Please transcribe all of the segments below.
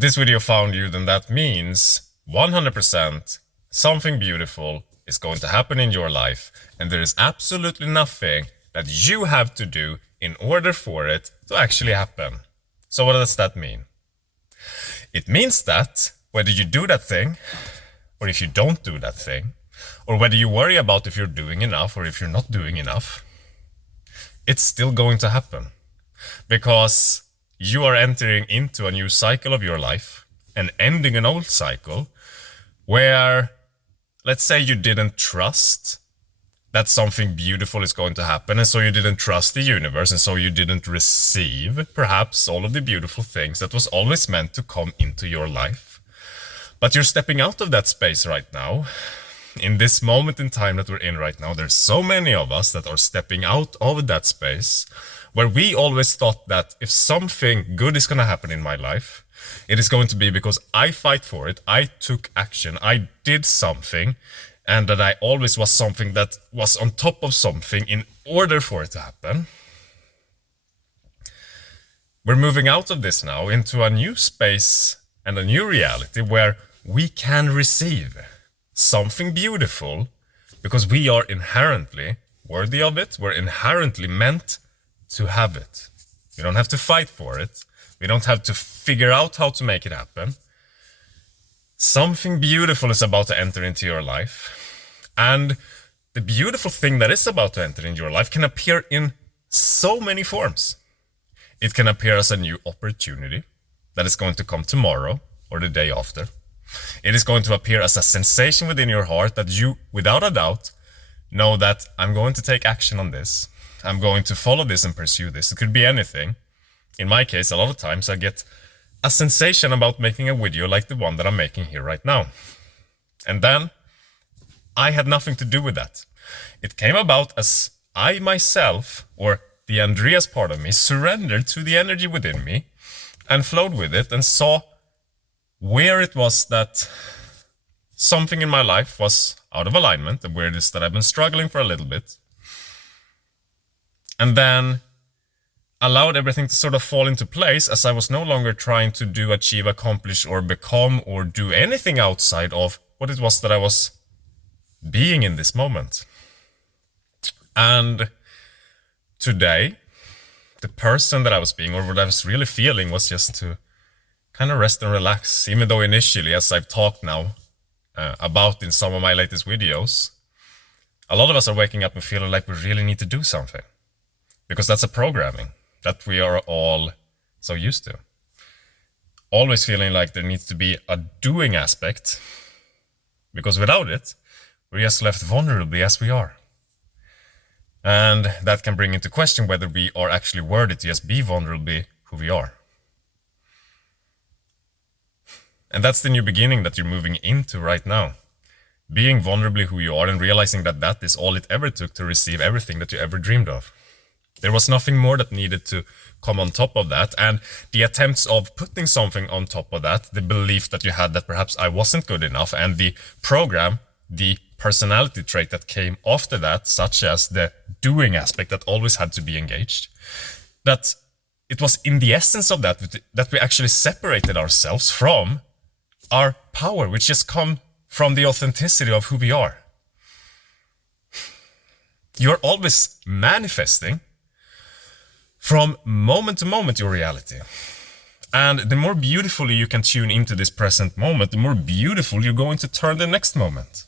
if this video found you, then that means 100% something beautiful is going to happen in your life, and there is absolutely nothing that you have to do in order for it to actually happen. So what does that mean? It means that whether you do that thing, or if you don't do that thing, or whether you worry about if you're doing enough or if you're not doing enough, it's still going to happen. Because you are entering into a new cycle of your life and ending an old cycle where, let's say you didn't trust that something beautiful is going to happen, and so you didn't trust the universe, and so you didn't receive perhaps all of the beautiful things that was always meant to come into your life. But you're stepping out of that space right now. In this moment in time that we're in right now, there's so many of us that are stepping out of that space where we always thought that if something good is going to happen in my life, it is going to be because I fight for it, I took action, I did something, and that I always was something that was on top of something in order for it to happen. We're moving out of this now into a new space and a new reality where we can receive something beautiful because we are inherently worthy of it. We're inherently meant to have it. We don't have to fight for it. We don't have to figure out how to make it happen. Something beautiful is about to enter into your life. And the beautiful thing that is about to enter into your life can appear in so many forms. It can appear as a new opportunity that is going to come tomorrow or the day after. It is going to appear as a sensation within your heart that you, without a doubt, know that I'm going to take action on this. I'm going to follow this and pursue this. It could be anything. In my case, a lot of times I get a sensation about making a video like the one that I'm making here right now. And then I had nothing to do with that. It came about as I myself, or the Andreas part of me, surrendered to the energy within me and flowed with it and saw where it was that something in my life was out of alignment, and where it is that I've been struggling for a little bit. And then allowed everything to sort of fall into place as I was no longer trying to do, achieve, accomplish, or become, or do anything outside of what it was that I was being in this moment. And today, the person that I was being, or what I was really feeling, was just to kind of rest and relax. Even though initially, as I've talked now about in some of my latest videos, a lot of us are waking up and feeling like we really need to do something. Because that's a programming that we are all so used to. Always feeling like there needs to be a doing aspect, because without it, we're just left vulnerably as we are. And that can bring into question whether we are actually worthy to just be vulnerably who we are. And that's the new beginning that you're moving into right now. Being vulnerably who you are and realizing that that is all it ever took to receive everything that you ever dreamed of. There was nothing more that needed to come on top of that, and the attempts of putting something on top of that, the belief that you had that perhaps I wasn't good enough, and the program, the personality trait that came after that, such as the doing aspect that always had to be engaged, that it was in the essence of that that we actually separated ourselves from our power, which just comes from the authenticity of who we are. You're always manifesting from moment to moment your reality. And the more beautifully you can tune into this present moment, the more beautiful you're going to turn the next moment.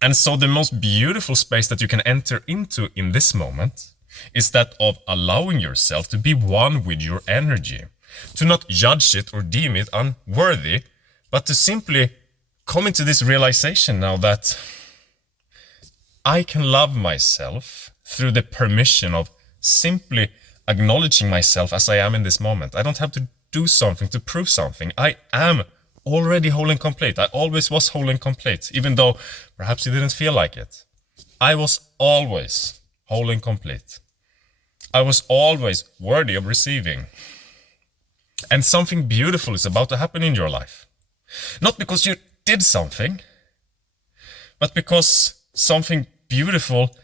And so the most beautiful space that you can enter into in this moment is that of allowing yourself to be one with your energy, to not judge it or deem it unworthy, but to simply come into this realization now that I can love myself through the permission of simply acknowledging myself as I am in this moment. I don't have to do something to prove something. I am already whole and complete. I always was whole and complete, even though perhaps you didn't feel like it. I was always whole and complete. I was always worthy of receiving. And something beautiful is about to happen in your life. Not because you did something, but because something beautiful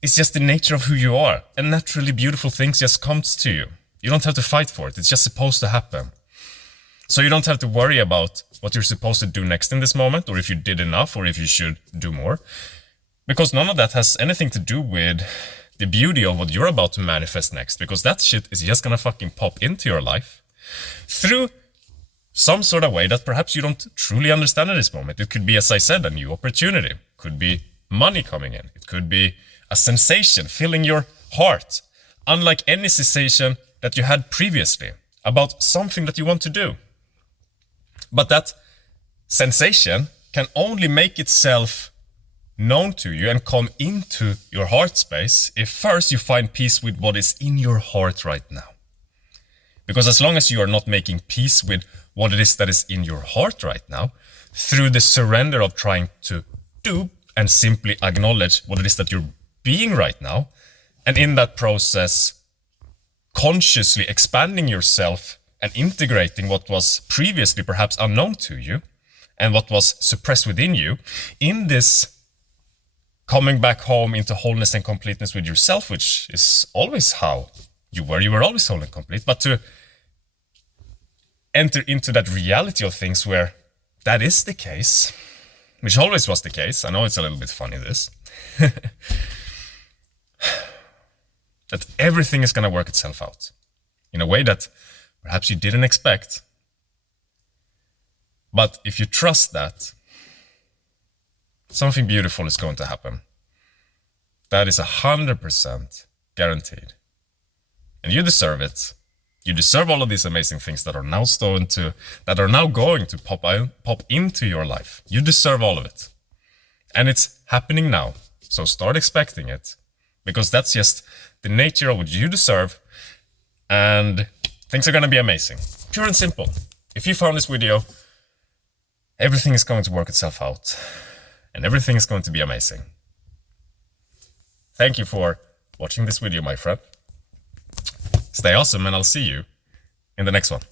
is just the nature of who you are. And naturally beautiful things just comes to you. You don't have to fight for it. It's just supposed to happen. So you don't have to worry about what you're supposed to do next in this moment, or if you did enough, or if you should do more. Because none of that has anything to do with the beauty of what you're about to manifest next. Because that shit is just gonna fucking pop into your life through some sort of way that perhaps you don't truly understand at this moment. It could be, as I said, a new opportunity. It could be money coming in. It could be a sensation filling your heart, unlike any sensation that you had previously about something that you want to do. But that sensation can only make itself known to you and come into your heart space if first you find peace with what is in your heart right now. Because as long as you are not making peace with what it is that is in your heart right now, through the surrender of trying to do and simply acknowledge what it is that you're being right now, and in that process consciously expanding yourself and integrating what was previously perhaps unknown to you and what was suppressed within you, in this coming back home into wholeness and completeness with yourself, which is always how you were always whole and complete, but to enter into that reality of things where that is the case, which always was the case. I know it's a little bit funny, this. That everything is going to work itself out in a way that perhaps you didn't expect. But if you trust that, something beautiful is going to happen. That is 100% guaranteed. And you deserve it. You deserve all of these amazing things that are now going to pop into your life. You deserve all of it. And it's happening now. So start expecting it, because that's just the nature of what you deserve, and things are going to be amazing. Pure and simple. If you found this video, everything is going to work itself out, and everything is going to be amazing. Thank you for watching this video, my friend. Stay awesome, and I'll see you in the next one.